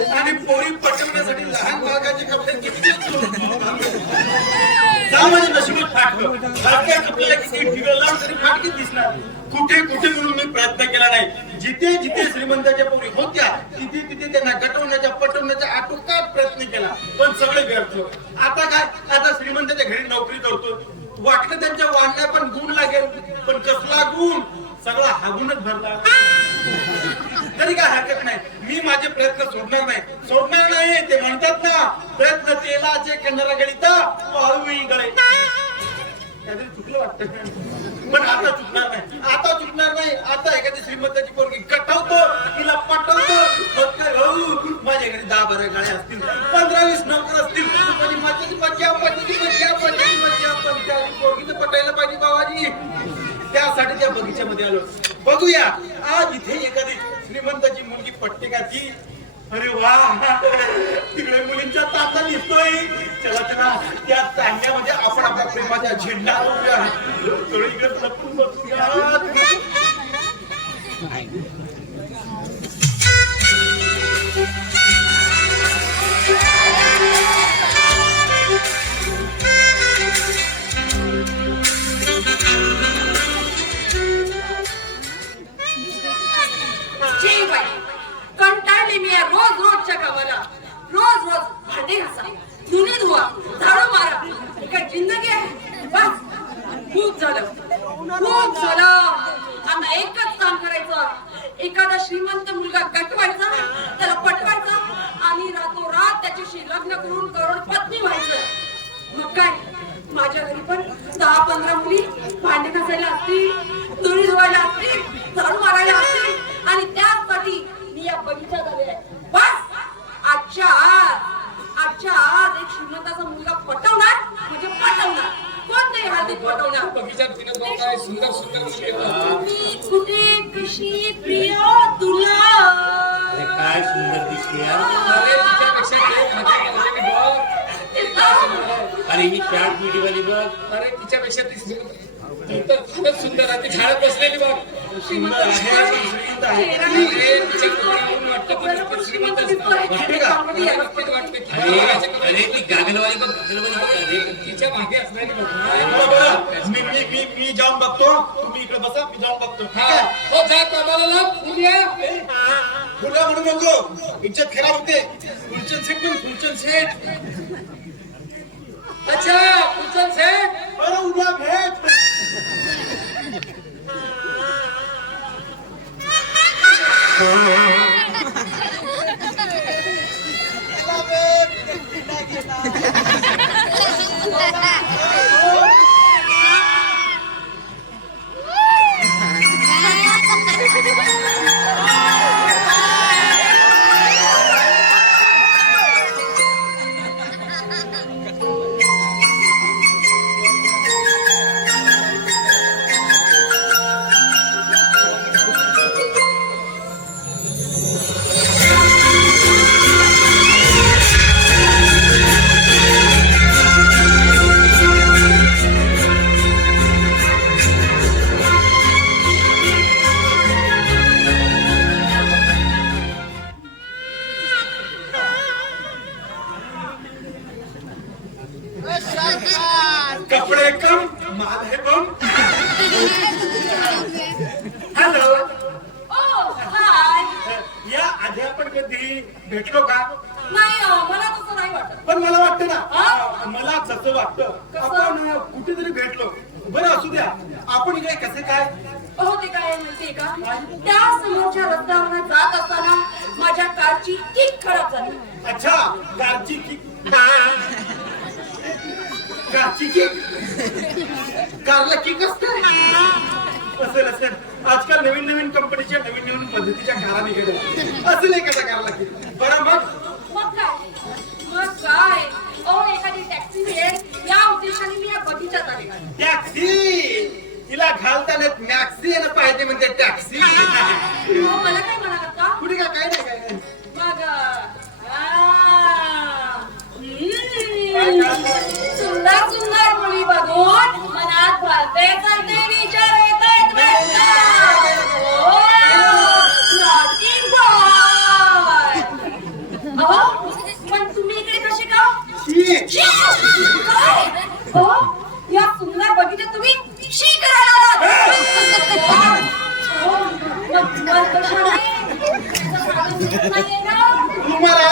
आणि पोरी पटवण्यासाठी लहान बाळगाचे कपडे किती जा नशिबात कपड्याला किती तरी फाटकी दिसणार. कुठे कुठे म्हणून मी प्रयत्न केला नाही. जिथे जिथे श्रीमंताच्या पोरी होत्या तिथे तिथे त्यांना गटवण्याच्या पटवण्याचा आटोकाट प्रयत्न केला. पण सगळे व्यर्थ. आता काय? आता श्रीमंताच्या घरी नोकरी करतो. वाटलं त्यांच्या वाढण्या पण गुण लागेल. पण कसला गुण? सगळा हागूनच भरला. तरी काय हरकत नाही. मी माझे प्रयत्न सोडणार नाही. सोडणार नाही ते म्हणतात ना प्रयत्न तेलाचे जे गळीता वाळूही गळे काहीतरी चुकलं वाटतं. पण आता चुकणार नाही. आता चुकणार नाही. आता एखादी श्रीमंताची पोरगी कटवतो तिला पटवतो. फक्त राहू हो माझ्या घरी दहा बारा गाड्या असतील पंधरा वीस नोकर असतील. माझी माझी मज्जा मज्जाची मज्जा मज्जाची मज्जा पण त्या तर पटायला पाहिजे बाबाजी. त्यासाठी त्या बगीच्यामध्ये आलो. बघूया आज इथे एखादी श्रीमंताची मुलगी पट्टे का ती? अरे वा. तिकडे मुलींच्या ताता दिसतोय. चला चला. त्या चांगल्यामध्ये आपण आपल्या प्रेमाच्या झेंडा लावूया. इकडे रोज धुणे धुवा झाडू मारा. काय जिंदगी आहे. बस. खूप झालं. खूप झालं. आता एकच काम करायचं. एखादा श्रीमंत मुलगा कटवायचा त्याला पटवायचा आणि रातोरात त्याच्याशी लग्न करून करोडपती व्हायचं. मग काय? माझ्या घरी पण दहा पंधरा मुली भांडे घासायला असतील. धुणी धुवायला अरे ही शर्ट बिटी वाली बघ. अरे तिच्यापेक्षा ती सुंदर ती तर खूपच सुंदर आहे. ती झाडात बसलेली बघ. श्रीमंत श्रीमंत आहे. चेहरा अरे तिच्या ती गागलवाली गागलवाली बघ. मागे बघ. मी मी मी मी जाऊन बघतो. तुम्ही इकडे बसा मी जाऊन बघतो. हा. आहे? जा कामाला लाव. फुल या. फुला म्हणू नको. इज्जत खराब होते. पण फुलचंद सेठ अच्छा कुचल सेठ अरे उद्या भेट कपडे कम माल है बम. हॅलो ओ हाय या आधी आपण कधी भेटलो का? नाही मला तसं नाही वाटत. पण मला वाटतं ना हा? मला तसं वाटतं कसं? आपण कुठेतरी भेटलो. बरं असू द्या. आपण इकडे कसे काय? हो ते काय माहितीये का? त्या समोरच्या रस्त्यावर जात असताना माझ्या कारची किक खराब झाली. अच्छा कारची की कारला किक असते. असेल असेल. आजकाल नवीन नवीन कंपनीच्या नवीन नवीन पद्धतीच्या कारा निघाल्या असेल एखाद्या कारला की बरं मग? मग काय? मग काय? अहो एखादी टॅक्सी मिळेल या उद्देशाने मी या बगीच्यात आले. टॅक्सी तिला घालताना मॅक्सी यायला पाहिजे म्हणजे टॅक्सी मला हो? पण तुम्ही इकडे कसे का हो? हो? या सुंदर बगीचा तुम्ही शी करायला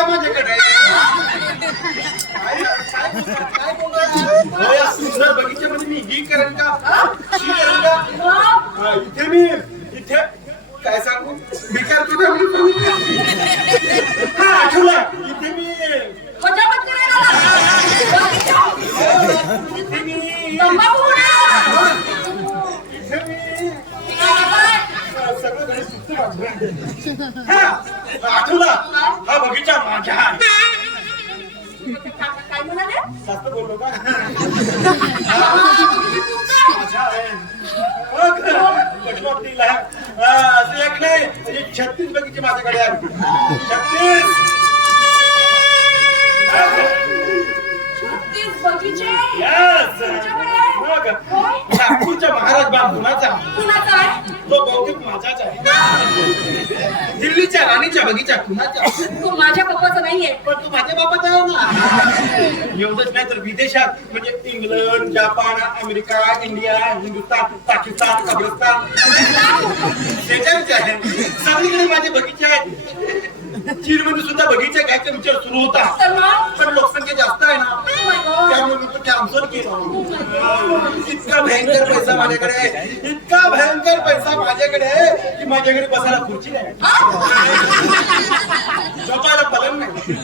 माझ्याकडे. सुंदर बगीच्यामध्ये मी ही करेन का? इथे मी. आठवलं? हा बगीचा काय म्हणाले जास्त बोललो का? हा, तुम्ही तुमचं. माझा असं एक नाही म्हणजे छत्तीस बगीचे माझ्याकडे आहे छत्तीस. बगीचे Yes. तुमच्याकडे? मग होय? नागपूरच्या महाराज बांधुनाचा कुणाचा आहे तो बहुतेक माझाच आहे दिल्लीच्या राणीच्या बगीचा कुणाचा तो माझ्या पप्पाचा नाहीये पण तू माझ्या बापाचा आहे ना एवढंच नाही तर विदेशात म्हणजे England Japan America India Hindustan Pakistan कब्रस्तान त्याच्याच आहे सगळीकडे माझे बगीचे आहेत चीनमध्ये सुद्धा बगीचा घ्यायचा विचार सुरू होता तर मग पण लोकसंख्या जास्त आहे ना Oh my God. त्यामुळे मी तो कॅन्सल केला इतका भयंकर पैसा माझ्याकडे आहे. इतका भयंकर पैसा माझ्याकडे आहे की माझ्याकडे बसायला खुर्ची नाही. झोपायला पलंग नाही.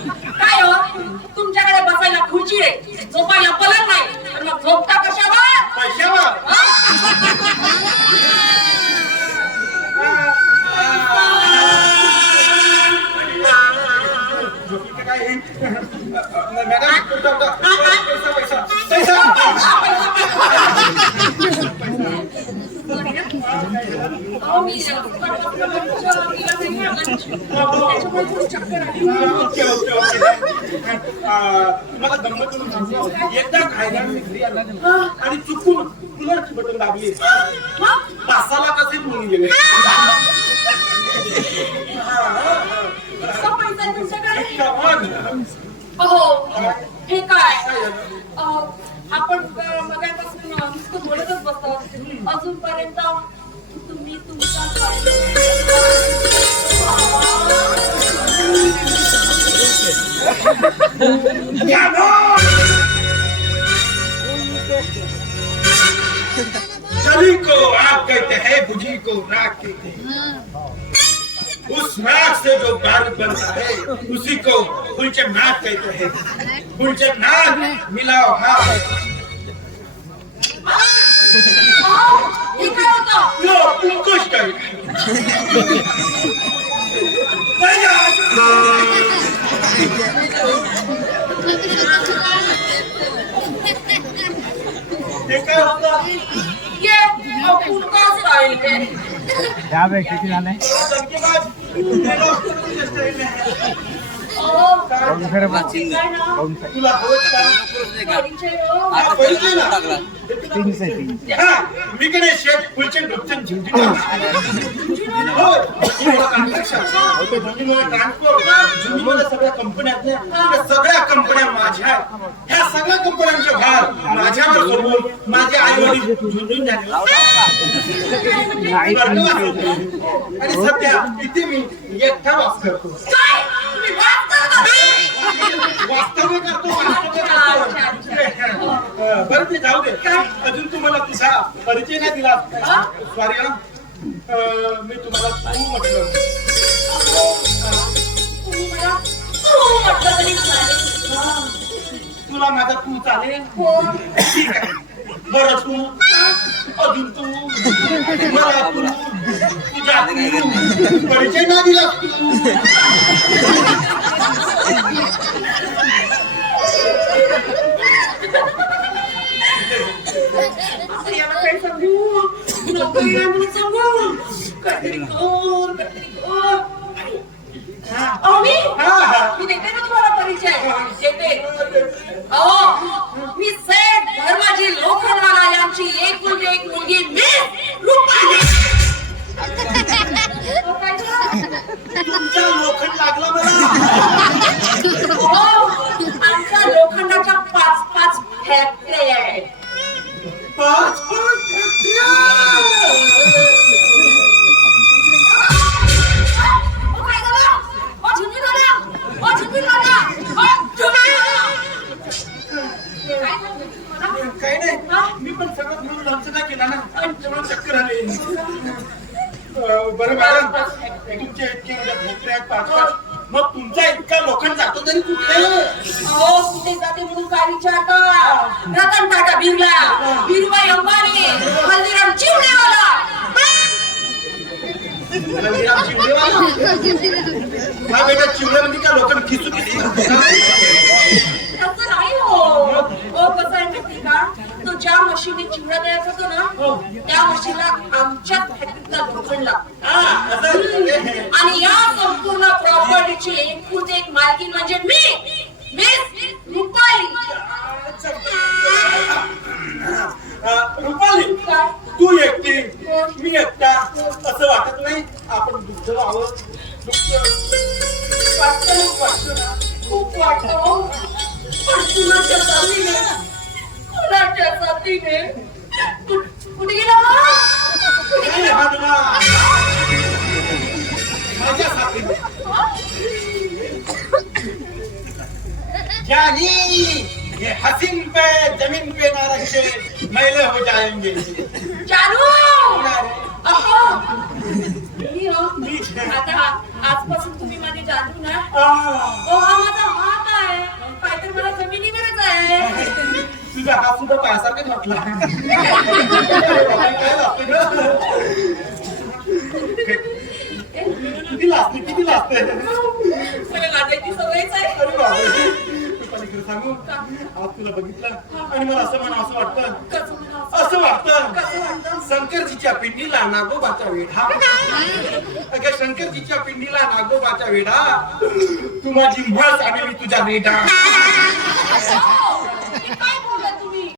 तुम्हाला गंमत एकदा खायला घरी आला आणि चुकून कूलरची बटन दाबली मग? तासाला कसे म्हणून गेले आहे मग हे काय आपण मगापासून नुसतं बोलतच बसतो अजूनपर्यंत तुम्ही तुमचा อย่าพูด सभी को आप कहते हैं बुझी को राग कहते हैं। उस राग से जो गान बनता है उसी को गुलचन नाग कहते हैं। गुलचन नाग मिलाओ हाथ लो कर। क्या भाई कितने वाले कौन सर कौन सर तीन से तीन। हाँ, मी कडे शेत फुलचंद ढुपचंद झिंझिंग हो, सगळ्या कंपन्या सगळ्या कंपन्या माझ्या ह्या सगळ्या भार माझ्यावर सोडून माझे आई वडील आणि सध्या इथे मी एकटा वास करतो वास्तव्य करतो बरं ते जाऊ दे. अजून तुम्हाला तुझा परिचय नाही दिला. सॉरी हा अं, मी तुम्हाला तू म्हटलं तुम्ही मला तू म्हटलं तरी चालेल. तुला माझा तू चालेल हो. ठीक आहे बरं तू अजून तू मला तू तुझा तू परिचय नाही दिला तू आता याला काय सांगू? नोकरी मी? देते ना तुम्हाला परिचय देते अहो मी सेठ धर्माजी लोखंडवाला यांची एक मुलगी एक मुलगी मी रुपाली तुमचा लोखंड लागला मला आमच्या लोखंडाच्या पाच पाच बरं मॅडम तुमच्या इतक्या भोपऱ्या पाच पाच जातो तरी कुठे? अहो कुठे जाते म्हणून काय विचारता रतन टाटा बिरला बिरबाई अंबानी हल्दीराम चिवडेवाला हल्दीराम हो तो ना हो. त्या मशीनला आमच्या हा. आणि या संपूर्ण प्रॉपर्टीची एकूण एक मालकीन म्हणजे मी मिस रुपाली रुपाली? तू एकटी मी एकटा असं वाटत नाही आपण दुःख वाटतं वाटतं ना. खूप वाटतं. पण कुणाच्या साथीने कुठे गेला ये हसीन पे ज़मीन पे ना रखे मैले हो जाएँगे। मी हो. आता आजपासून तुम्ही माझे जानू ना? हा माझा हात आहे. काहीतरी मला जमिनीवरच आहे. तुझा हात सुद्धा पायासारखाच वाटला. किती लागते किती लागते मला लाजायची सवयच आहे. अरे बापरे. मी पलीकडे सांगू? आज तुला बघितलं? आणि मला असं म्हणा असं वाटतं? कसं म्हणावं? असं वाटतं? कसं वाटतं? शंकरजीच्या पिंडीला नागोबाचा वेढा. अगं शंकरजीच्या पिंडीला नागोबाचा वेढा. तू माझी म्हस आणि मी तुझा मी काय बोलते